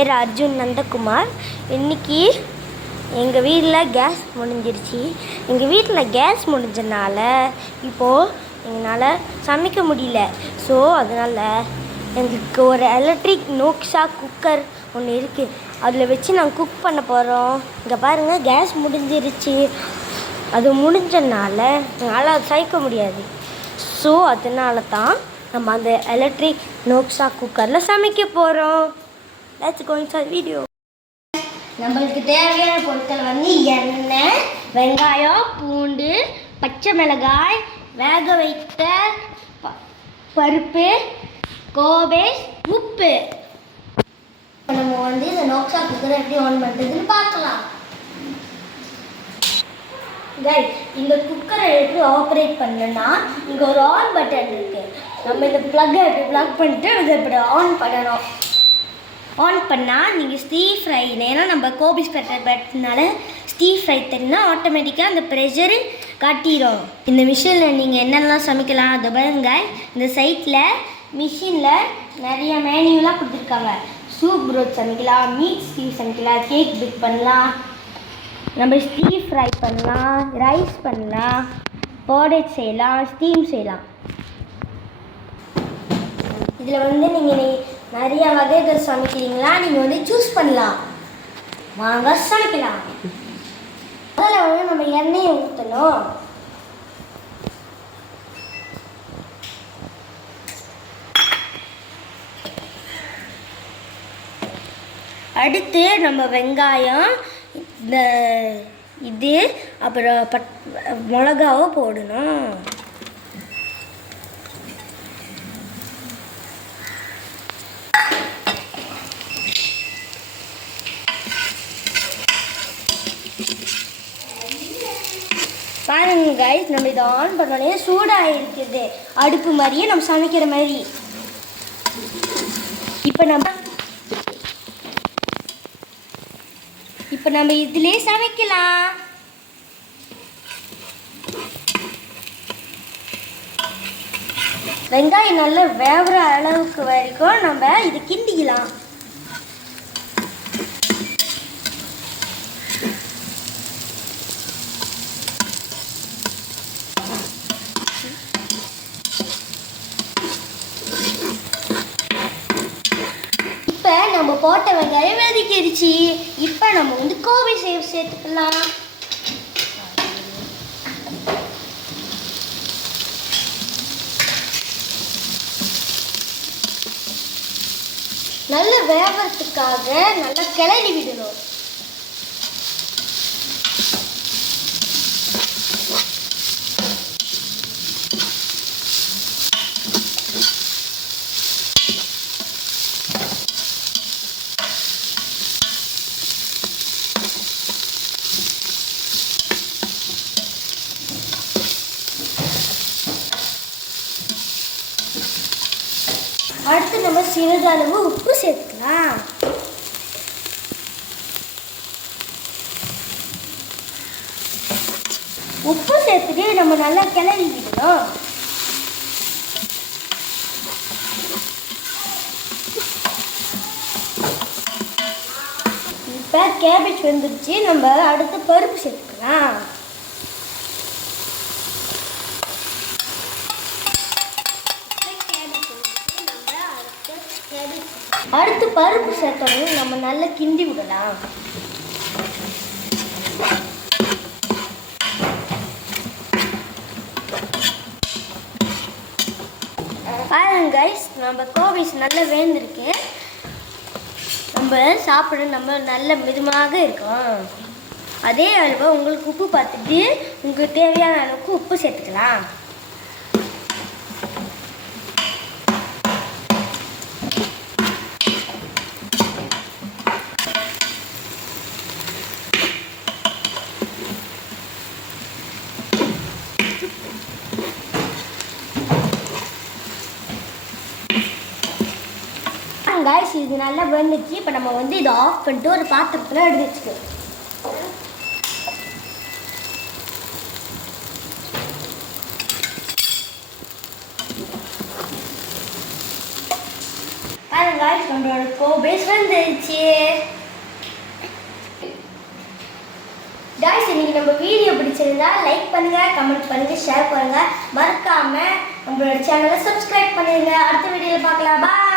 பேர் அர்ஜுன் நந்தகுமார். இன்றைக்கி எங்கள் வீட்டில் கேஸ் முடிஞ்சிருச்சு. எங்கள் வீட்டில் கேஸ் முடிஞ்சனால இப்போது எங்களால் சமைக்க முடியல. ஸோ அதனால் எங்களுக்கு ஒரு எலக்ட்ரிக் நோக்ஷா குக்கர் ஒன்று இருக்குது. அதில் வச்சு நாங்கள் குக் பண்ண போகிறோம். இங்கே பாருங்கள், கேஸ் முடிஞ்சிருச்சு. அது முடிஞ்சனால எங்களால் அது சமைக்க முடியாது. ஸோ அதனால தான் நம்ம அந்த எலக்ட்ரிக் நோக்ஷா குக்கரில் சமைக்க போகிறோம். Let's go inside video. நம்மளுக்கு தேவையான பொருட்கள் வந்து எண்ணெய், வெங்காயம், பூண்டு, பச்சை மிளகாய், வேக வைத்த பருப்பு, கோபேஸ், உப்பு. நம்ம வந்து இந்த நோக்ஷா குக்கரை எப்படி ஆன் பண்ணுறதுன்னு பார்க்கலாம். கைஸ், இந்த குக்கரை எப்படி ஆப்ரேட் பண்ணணும்னா இங்கே ஒரு ஆன் பட்டன் இருக்குது. நம்ம இந்த ப்ளக்கை எப்படி ப்ளக் பண்ணிட்டு இதை இப்படி ஆன் பண்ணணும். ஆன் பண்ணால் நீங்கள் ஸ்டீர் ஃப்ரை, ஏன்னா நம்ம கோபிஸ் பட்டனால ஸ்டீர் ஃப்ரை தருன்னா ஆட்டோமேட்டிக்காக அந்த ப்ரெஷரு காட்டிடும். இந்த மிஷினில் நீங்கள் என்னென்னலாம் சமைக்கலாம் அதை பாருங்க. இந்த சைட்டில் மிஷினில் நிறைய மேனுவலாக கொடுத்துருக்காங்க. சூப் ப்ரோத் சமைக்கலாம், மீட் ஸ்டீவ் சமைக்கலாம், கேக் பேக் பண்ணலாம், நம்ம ஸ்டீர் ஃப்ரை பண்ணலாம், ரைஸ் பண்ணலாம், போர்டேட் செய்யலாம், ஸ்டீம் செய்யலாம். இதில் வந்து நீங்கள் நிறைய வகைகள் சமைக்கிறீங்களா, நீங்கள் வந்து சூஸ் பண்ணலாம். வாங்க சமைக்கலாம். அதில் வந்து நம்ம எண்ணெயை ஊற்றணும். அடுத்து நம்ம வெங்காயம், இந்த இது அப்புறம் மிளகாவும் போடணும். பாருங்க கைஸ், நம்ம இதை ஆன் பண்ணோடனே சூடாக இருக்குது. அடுப்பு மாதிரியே நம்ம சமைக்கிற மாதிரி. இப்போ நம்ம இதிலே சமைக்கலாம். வெங்காயம் நல்லா வேகிற அளவுக்கு வரைக்கும் நம்ம இது கிண்டிக்கலாம். நம்ம போட்ட வெங்காயம் வெதிக்கிடுச்சு. இப்போ நம்ம வந்து கோபி சேர்த்துக்கலாம். நல்ல வேகத்துக்காக நல்லா கிளறி விடணும். அடுத்து நம்ம சிறிதளவு உப்பு சேர்த்துக்கலாம். உப்பு சேர்த்துட்டு நம்ம நல்லா கிளறி விடணும். இப்போ கேபேஜ் வெந்துருச்சு. நம்ம அடுத்து பருப்பு சேர்த்துக்கலாம். அடுத்து பருப்பு சேர்த்தோம், நம்ம நல்லா கிண்டி விடலாம். பாருங்க கைஸ், நம்ம கோபிஸ் நல்லா வேந்திருக்கு. நம்ம சாப்பிட நம்ம நல்ல மிதமாக இருக்கும். அதே அளவு உங்களுக்கு உப்பு பார்த்துட்டு உங்களுக்கு தேவையான அளவுக்கு உப்பு சேர்த்துக்கலாம். கைஸ், இது நல்லா வெந்துச்சு. இப்போ நம்ம வந்து இதை ஆஃப் பண்ணிட்டு ஒரு பாத்திரத்தில் எடுத்து வச்சுக்கலாம். பாருங்க நம்மளோட கோபேஸ் வந்துருச்சு. கைஸ் இன்னைக்கு நம்ம வீடியோ பிடிச்சிருந்தா லைக் பண்ணுங்க, கமெண்ட் பண்ணுங்க, ஷேர் பண்ணுங்க. மறக்காம நம்மளோட சேனலை சப்ஸ்கிரைப் பண்ணிடுங்க. அடுத்த வீடியோவில் பார்க்கலாம். பாய்.